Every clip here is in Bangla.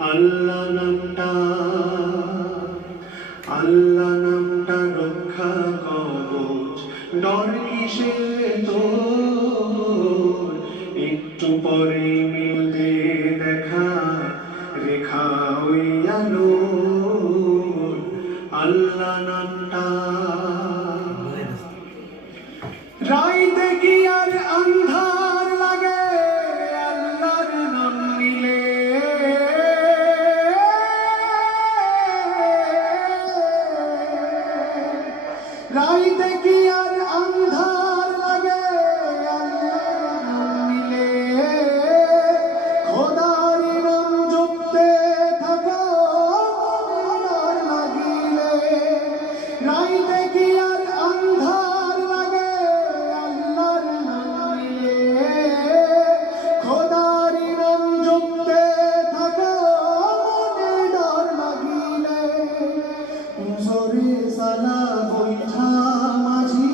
আল্লাহ নামটা, আল্লাহ নামটা রক্ষা কবচ, ডর কিসে তোর? একটু পরে মিলবে দেখা রেখা ওই আলো। আল্লাহ নামটা রাইতে কি আর আন্ধার লাগে আল্লাহর নাম নিলে? রাইতে কি আর আন্ধার লাগে আল্লাহর নাম নিলে? খোদার নাম জপতে থাকো মনের লাগিলে। রাইতে কি আর আন্ধার লাগে আল্লাহর নাম নিলে? খোদার নাম জপতে থাকো মনের লাগিলে। জোরে সালা বৈঠা মাঝি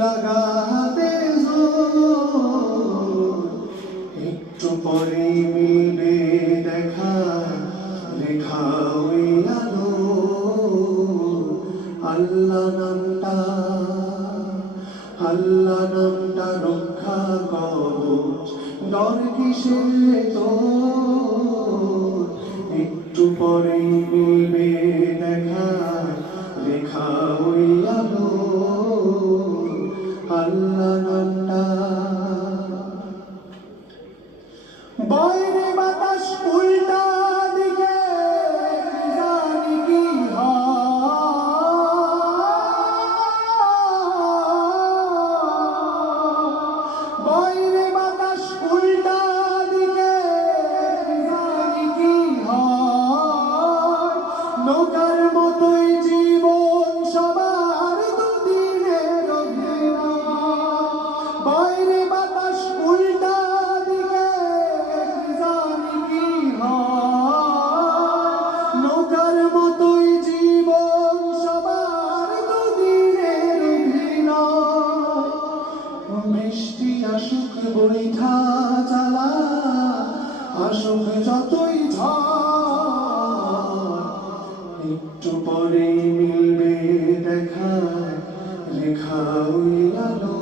লাগাতে জোর, একটু পরে মিলবে দেখা রেখা ওই আলো। আল্লাহ নামটা, আল্লাহ নামটা রক্ষা কবচ, ডর কিসে তোর? একটু পরে মিলবে দেখা রেখা ওই আলো। আল্লাহ নামটা বাইরে বাতাস উল্টা দিকে জানি কি হয়। বাইরে বাতাস উল্টা দিকে জানি কি হয়। নৌকার মতোই জীবন সবার দুদিনের অভিনয়। বাইরে বাতাস উল্টা দিকে জানি কি হয়। নৌকার মতোই জীবন সবার দুদিনের অভিনয়। বৃষ্টি আসুক বৈঠা চালা, আসুক যতই ঝড়, একটু পরে মিলবে দেখা রেখা ওই আলো।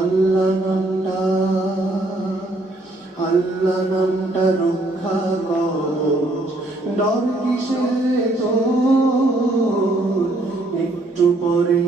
আল্লাহ নামটা, আল্লাহ নামটা রক্ষা কবচ, ডর কিসে তোর? একটু পরে